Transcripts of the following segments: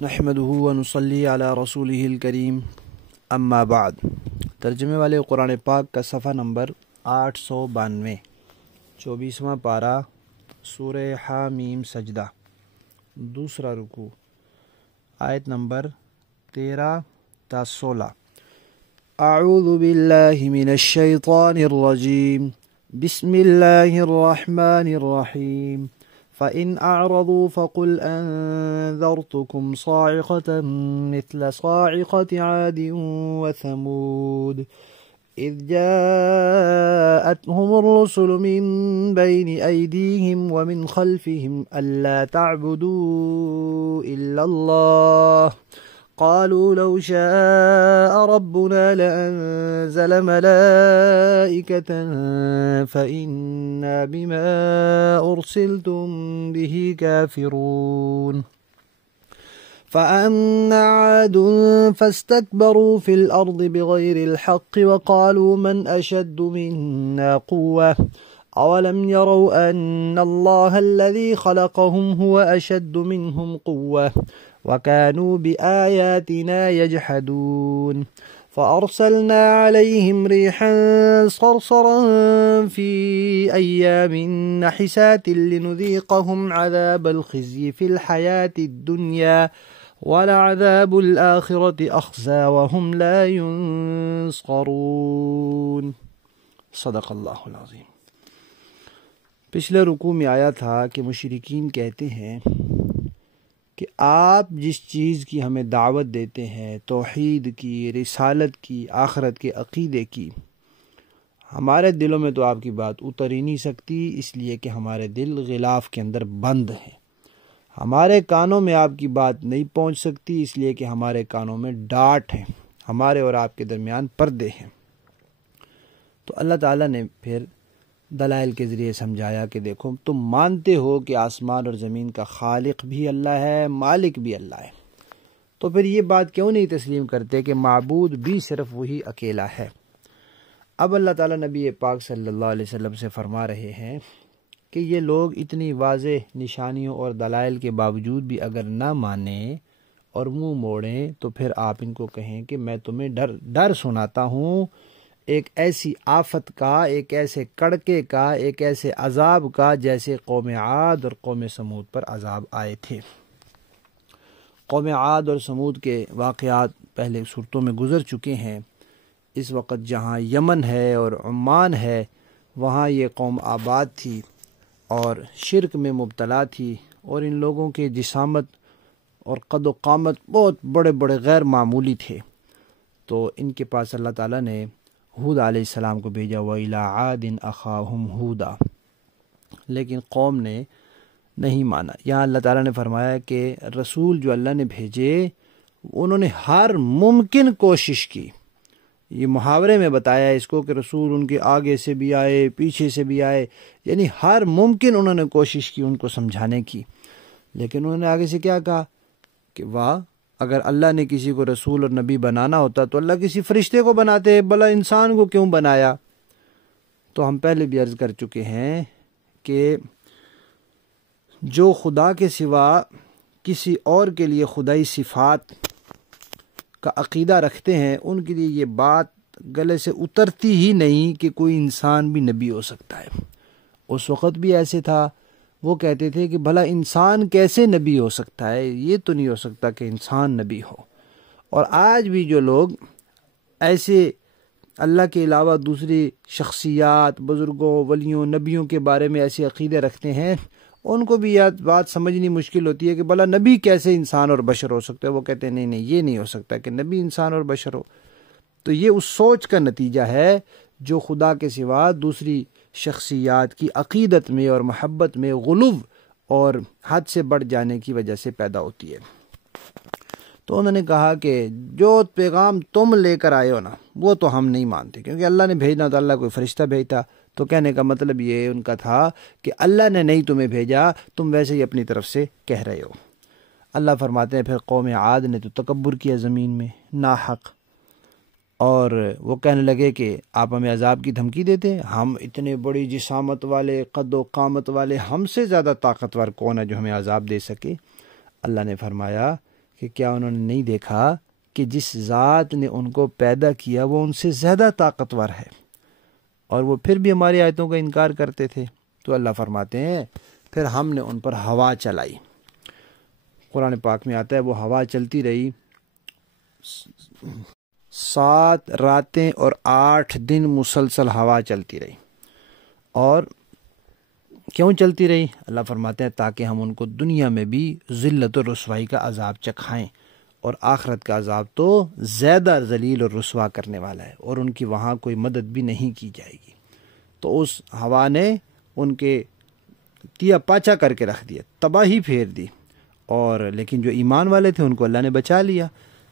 نحمدہ ونصلی علی رسولہ الکریم اما بعد۔ ترجمے والے قرآن پاک کا صفحہ نمبر 892، 24واں پارہ، سورہ حامیم سجدہ، دوسرا رکوع، آیت نمبر 13 تا 16۔ اعوذ باللہ من الشیطان الرجیم، بسم اللہ الرحمن الرحیم۔ فَإِنْ أَعْرَضُوا فَقُلْ أَنذَرْتُكُمْ صَاعِقَةً مِثْلَ صَاعِقَةِ عَادٍ وَثَمُودَ إِذْ جَاءَتْهُمُ الرُّسُلُ مِنْ بَيْنِ أَيْدِيهِمْ وَمِنْ خَلْفِهِمْ أَلَّا تَعْبُدُوا إِلَّا اللَّهَ قالوا لو شاء ربنا لأنزل ملائكة فإنا بما أرسلتم به كافرون فأما عاد فاستكبروا في الأرض بغير الحق وقالوا من أشد منا قوة أولم يروا أن الله الذي خلقهم هو أشد منهم قوة وكانوا بآياتنا يجحدون فأرسلنا عليهم ريحا صرصرا في أيام نحسات لنذيقهم عذاب الخزي في الحياة الدنيا ولعذاب الآخرة أخزى وهم لا ينصرون۔ صدق اللہ العظیم۔ پچھلے رکوع میں آیا تھا کہ مشرکین کہتے ہیں کہ آپ جس چیز کی ہمیں دعوت دیتے ہیں، توحید کی، رسالت کی، آخرت کے عقیدے کی، ہمارے دلوں میں تو آپ کی بات اتر ہی نہیں سکتی، اس لیے کہ ہمارے دل غلاف کے اندر بند ہیں۔ ہمارے کانوں میں آپ کی بات نہیں پہنچ سکتی، اس لیے کہ ہمارے کانوں میں ڈاٹ ہیں، ہمارے اور آپ کے درمیان پردے ہیں۔ تو اللہ تعالیٰ نے پھر دلائل کے ذریعے سمجھایا کہ دیکھو تم مانتے ہو کہ آسمان اور زمین کا خالق بھی اللہ ہے، مالک بھی اللہ ہے، تو پھر یہ بات کیوں نہیں تسلیم کرتے کہ معبود بھی صرف وہی اکیلا ہے۔ اب اللہ تعالیٰ نبی پاک صلی اللہ علیہ وسلم سے فرما رہے ہیں کہ یہ لوگ اتنی واضح نشانیوں اور دلائل کے باوجود بھی اگر نہ مانیں اور منہ موڑیں تو پھر آپ ان کو کہیں کہ میں تمہیں ڈر سناتا ہوں ایک ایسی آفت کا، ایک ایسے کڑکے کا، ایک ایسے عذاب کا جیسے قوم عاد اور قوم سمود پر عذاب آئے تھے۔ قوم عاد اور سمود کے واقعات پہلے صورتوں میں گزر چکے ہیں۔ اس وقت جہاں یمن ہے اور عمان ہے وہاں یہ قوم آباد تھی اور شرک میں مبتلا تھی، اور ان لوگوں کے جسامت اور قد و قامت بہت بڑے بڑے غیر معمولی تھے۔ تو ان کے پاس اللہ تعالیٰ نے ہود علیہ السلام کو بھیجا، وَإِلَىٰ عَادٍ أَخَاهُمْ هُودًا، لیکن قوم نے نہیں مانا۔ یہاں اللہ تعالیٰ نے فرمایا کہ رسول جو اللہ نے بھیجے انہوں نے ہر ممکن کوشش کی۔ یہ محاورے میں بتایا اس کو کہ رسول ان کے آگے سے بھی آئے، پیچھے سے بھی آئے، یعنی ہر ممکن انہوں نے کوشش کی ان کو سمجھانے کی، لیکن انہوں نے آگے سے کیا کہا کہ واہ، اگر اللہ نے کسی کو رسول اور نبی بنانا ہوتا تو اللہ کسی فرشتے کو بناتے، بھلا انسان کو کیوں بنایا؟ تو ہم پہلے بھی عرض کر چکے ہیں کہ جو خدا کے سوا کسی اور کے لیے خدائی صفات کا عقیدہ رکھتے ہیں ان کے لیے یہ بات گلے سے اترتی ہی نہیں کہ کوئی انسان بھی نبی ہو سکتا ہے۔ اس وقت بھی ایسے تھا، وہ کہتے تھے کہ بھلا انسان کیسے نبی ہو سکتا ہے، یہ تو نہیں ہو سکتا کہ انسان نبی ہو۔ اور آج بھی جو لوگ ایسے اللہ کے علاوہ دوسری شخصیات، بزرگوں، ولیوں، نبیوں کے بارے میں ایسے عقیدے رکھتے ہیں ان کو بھی یہ بات سمجھنی مشکل ہوتی ہے کہ بھلا نبی کیسے انسان اور بشر ہو سکتا ہے۔ وہ کہتے ہیں نہیں یہ نہیں ہو سکتا کہ نبی انسان اور بشر ہو۔ تو یہ اس سوچ کا نتیجہ ہے جو خدا کے سوا دوسری شخصیات کی عقیدت میں اور محبت میں غلو اور حد سے بڑھ جانے کی وجہ سے پیدا ہوتی ہے۔ تو انہوں نے کہا کہ جو پیغام تم لے کر آئے ہو نا وہ تو ہم نہیں مانتے، کیونکہ اللہ نے بھیجنا تو اللہ کوئی فرشتہ بھیجتا۔ تو کہنے کا مطلب یہ ان کا تھا کہ اللہ نے نہیں تمہیں بھیجا، تم ویسے ہی اپنی طرف سے کہہ رہے ہو۔ اللہ فرماتے ہیں پھر قوم عاد نے تو تکبر کیا زمین میں ناحق، اور وہ کہنے لگے کہ آپ ہمیں عذاب کی دھمکی دیتے ہیں، ہم اتنے بڑی جسامت والے، قد و قامت والے، ہم سے زیادہ طاقتور کون ہے جو ہمیں عذاب دے سکے؟ اللہ نے فرمایا کہ کیا انہوں نے نہیں دیکھا کہ جس ذات نے ان کو پیدا کیا وہ ان سے زیادہ طاقتور ہے، اور وہ پھر بھی ہماری آیتوں کا انکار کرتے تھے۔ تو اللہ فرماتے ہیں پھر ہم نے ان پر ہوا چلائی۔ قرآن پاک میں آتا ہے وہ ہوا چلتی رہی 7 راتیں اور 8 دن مسلسل ہوا چلتی رہی۔ اور کیوں چلتی رہی؟ اللہ فرماتے ہیں تاکہ ہم ان کو دنیا میں بھی ذلت و رسوائی کا عذاب چکھائیں، اور آخرت کا عذاب تو زیادہ ذلیل اور رسوا کرنے والا ہے، اور ان کی وہاں کوئی مدد بھی نہیں کی جائے گی۔ تو اس ہوا نے ان کے تیا پاچا کر کے رکھ دیا، تباہی پھیر دی، اور لیکن جو ایمان والے تھے ان کو اللہ نے بچا لیا۔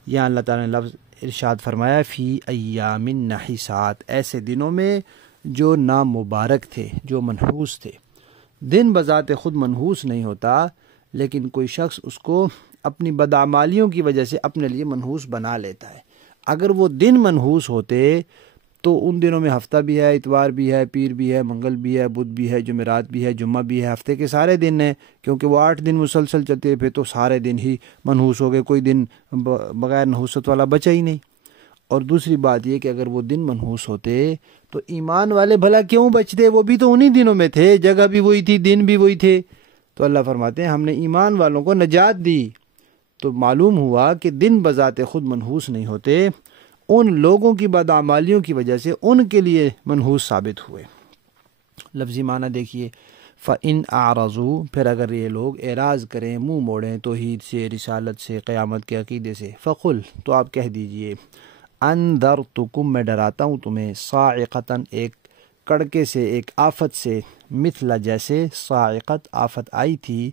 یہاں اللہ تعالیٰ نے لفظ ارشاد فرمایا فی ایام نحسات، ایسے دنوں میں جو نامبارک تھے، جو منحوس تھے۔ دن بذات خود منحوس نہیں ہوتا، لیکن کوئی شخص اس کو اپنی بدعمالیوں کی وجہ سے اپنے لیے منحوس بنا لیتا ہے۔ اگر وہ دن منحوس ہوتے تو ان دنوں میں ہفتہ بھی ہے، اتوار بھی ہے، پیر بھی ہے، منگل بھی ہے، بدھ بھی ہے، جمعرات بھی ہے، جمعہ بھی ہے، ہفتے کے سارے دن ہیں، کیونکہ وہ 8 دن مسلسل چلتے پھر تو سارے دن ہی منحوس ہو گئے، کوئی دن بغیر نحوست والا بچا ہی نہیں۔ اور دوسری بات یہ کہ اگر وہ دن منحوس ہوتے تو ایمان والے بھلا کیوں بچتے؟ وہ بھی تو انہی دنوں میں تھے، جگہ بھی وہی تھی، دن بھی وہی تھے۔ تو اللہ فرماتے ہیں ہم نے ایمان والوں کو نجات دی۔ تو معلوم ہوا کہ دن بذات خود منحوس نہیں ہوتے، ان لوگوں کی بدعمالیوں کی وجہ سے ان کے لیے منحوس ثابت ہوئے۔ لفظی معنی دیکھیے، فَإِنْ أَعْرَضُوا، پھر اگر یہ لوگ اعراض کریں، منہ موڑیں توحید سے، رسالت سے، قیامت کے عقیدے سے، فَقُلْ، تو آپ کہہ دیجئے، أَنذَرْتُكُمْ، میں ڈراتا ہوں تمہیں، صَاعِقَةً، ایک کڑکے سے، ایک آفت سے، مثل جیسے صاعقت آفت آئی تھی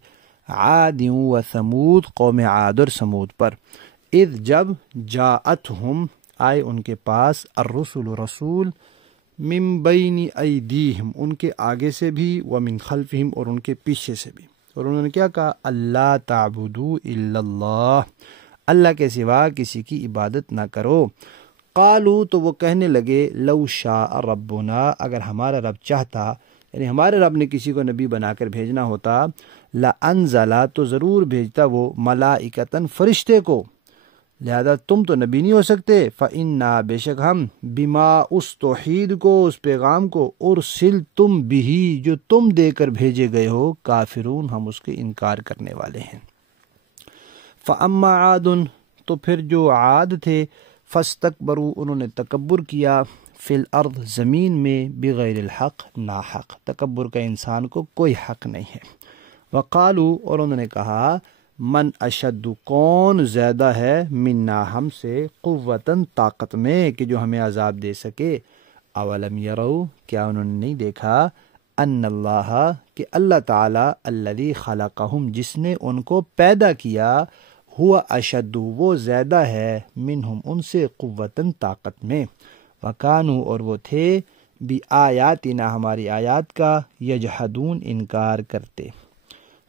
عاد و ثمود، قوم عاد اور ثمود پر، اذ جب جاءتہم، آئے ان کے پاس، الرسل رسول، من بین ایدیہم، ان کے آگے سے بھی، ومن خلفہم، اور ان کے پیچھے سے بھی، اور انہوں نے کیا کہا؟ اللہ تعبدوا الا اللہ، اللہ کے سوا کسی کی عبادت نہ کرو۔ قالوا، تو وہ کہنے لگے، لو شاء ربنا، اگر ہمارا رب چاہتا، یعنی ہمارے رب نے کسی کو نبی بنا کر بھیجنا ہوتا، لانزل، تو ضرور بھیجتا وہ، ملائکتن، فرشتے کو، لہذا تم تو نبی نہیں ہو سکتے، فَإِنَّا، بے شک ہم، بما، اس توحید کو، اس پیغام کو، ارسلتم بِهِ، جو تم دے کر بھیجے گئے ہو، کافرون، ہم اس کے انکار کرنے والے ہیں۔ فَأَمَّا عَادٌ، تو پھر جو عاد تھے، فَاسْتَكْبَرُوا، انہوں نے تکبر کیا، فی الارض، زمین میں، بغیر الحق، ناحق، تکبر کا انسان کو کوئی حق نہیں ہے۔ وقالوا، اور انہوں نے کہا، من اشد، کون زیادہ ہے، منا، ہم سے، قوتاً، طاقت میں، کہ جو ہمیں عذاب دے سکے۔ اولم یروا، کیا انہوں نے نہیں دیکھا، ان اللہ، کہ اللہ تعالی، الذی خلقہم، جس نے ان کو پیدا کیا، ہوا اشد، وہ زیادہ ہے، منہم، ان سے، قوتاً، طاقت میں، وکانوا، اور وہ تھے، بآیاتنا، ہماری آیات کا، یجحدون، انکار کرتے۔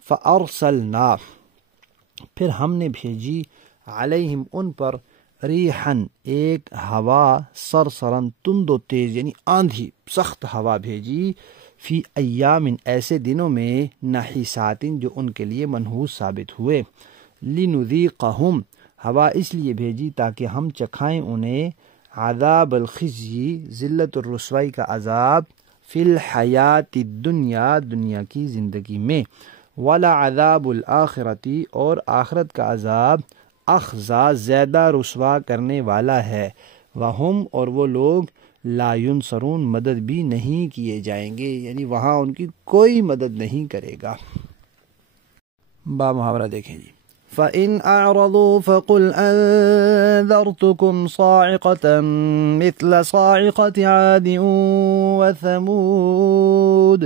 فارسلنا، پھر ہم نے بھیجی، علیہم، ان پر، ریحن، ایک ہوا، سرسرن، تند و تیز، یعنی آندھی، سخت ہوا بھیجی، فی ایام، ایسے دنوں میں، نحسات، جو ان کے لیے منحوس ثابت ہوئے، لنذیقہم، ہوا اس لیے بھیجی تاکہ ہم چکھائیں انہیں، عذاب الخزی، ذلت اور رسوائی کا عذاب، فی الحیات الدنیا، دنیا کی زندگی میں، وَلَعَذَابُ الْآخِرَةِ، اور آخرت کا عذاب، اخزا، زیادہ رسوا کرنے والا ہے، وَهُمْ، اور وہ لوگ، لا ينصرون، مدد بھی نہیں کیے جائیں گے، یعنی وہاں ان کی کوئی مدد نہیں کرے گا۔ با محاورہ دیکھیں جی، فَإِنْ أَعْرَضُوا فَقُلْ أَنذَرْتُكُمْ صَاعِقَةً مِثْلَ صَاعِقَةِ عَادٍ وَثَمُودَ،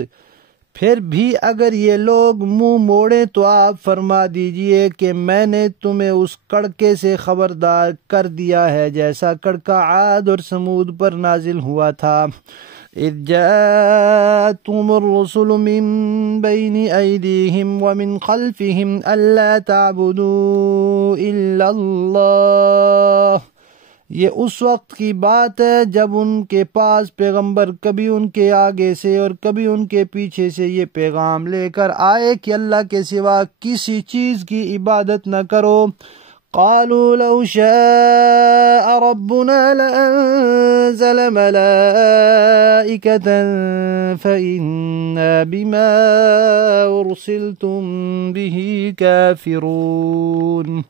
پھر بھی اگر یہ لوگ منہ موڑیں تو آپ فرما دیجئے کہ میں نے تمہیں اس کڑکے سے خبردار کر دیا ہے جیسا کڑکا عاد اور سمود پر نازل ہوا تھا۔ اذ جاءتهم الرسل من بين أيديهم ومن خلفهم ألا تعبدوا إلا الله، یہ اس وقت کی بات ہے جب ان کے پاس پیغمبر کبھی ان کے آگے سے اور کبھی ان کے پیچھے سے یہ پیغام لے کر آئے کہ اللہ کے سوا کسی چیز کی عبادت نہ کرو۔ قالوا لو شاء ربنا لأنزل ملائكة فإنا بما أرسلتم به كافرون۔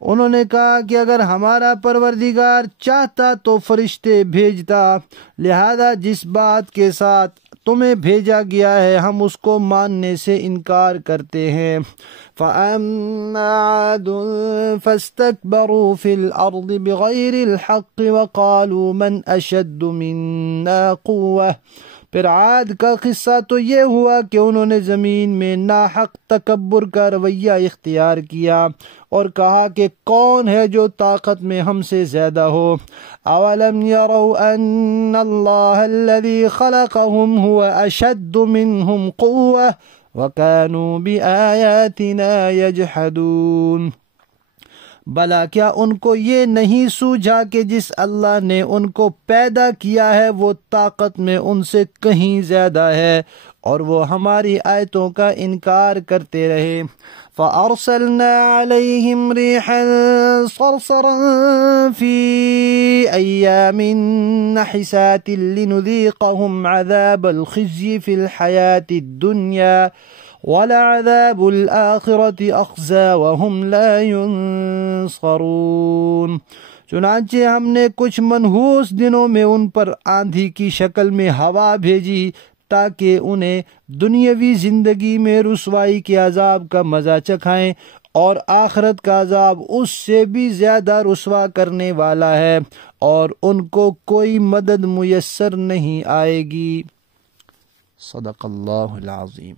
انہوں نے کہا کہ اگر ہمارا پروردگار چاہتا تو فرشتے بھیجتا، لہذا جس بات کے ساتھ تمہیں بھیجا گیا ہے ہم اس کو ماننے سے انکار کرتے ہیں۔ فَأَمَّا عَادٌ فَاسْتَكْبَرُوا فِي الْأَرْضِ بِغَيْرِ الْحَقِّ وَقَالُوا مَنْ أَشَدُّ مِنَّا قُوَّةً۔ پھر عاد کا قصہ تو یہ ہوا کہ انہوں نے زمین میں ناحق تکبر کا رویہ اختیار کیا اور کہا کہ کون ہے جو طاقت میں ہم سے زیادہ ہو۔ اولم يروا ان اللہ الذی خلقهم هو اشد منهم قوة وكانوا بآیاتنا یجحدون۔ بھلا کیا ان کو یہ نہیں سوجھا کہ جس اللہ نے ان کو پیدا کیا ہے وہ طاقت میں ان سے کہیں زیادہ ہے اور وہ ہماری آیتوں کا انکار کرتے رہے۔ فَأَرْسَلْنَا عَلَيْهِمْ رِيحًا صَرْصَرًا فِي أَيَّامٍ نَحِسَاتٍ لِنُذِيقَهُمْ عَذَابَ الْخِزْيِ فِي الْحَيَاةِ الدُّنْيَا وَلَعَذَابُ الْآخِرَةِ أَخْزَىٰ وَهُمْ لَا يُنصَرُونَ۔ چنانچہ ہم نے کچھ منحوس دنوں میں ان پر آندھی کی شکل میں ہوا بھیجی تاکہ انہیں دنیاوی زندگی میں رسوائی کے عذاب کا مزہ چکھائیں، اور آخرت کا عذاب اس سے بھی زیادہ رسوا کرنے والا ہے اور ان کو کوئی مدد میسر نہیں آئے گی۔ صدق اللہ العظیم۔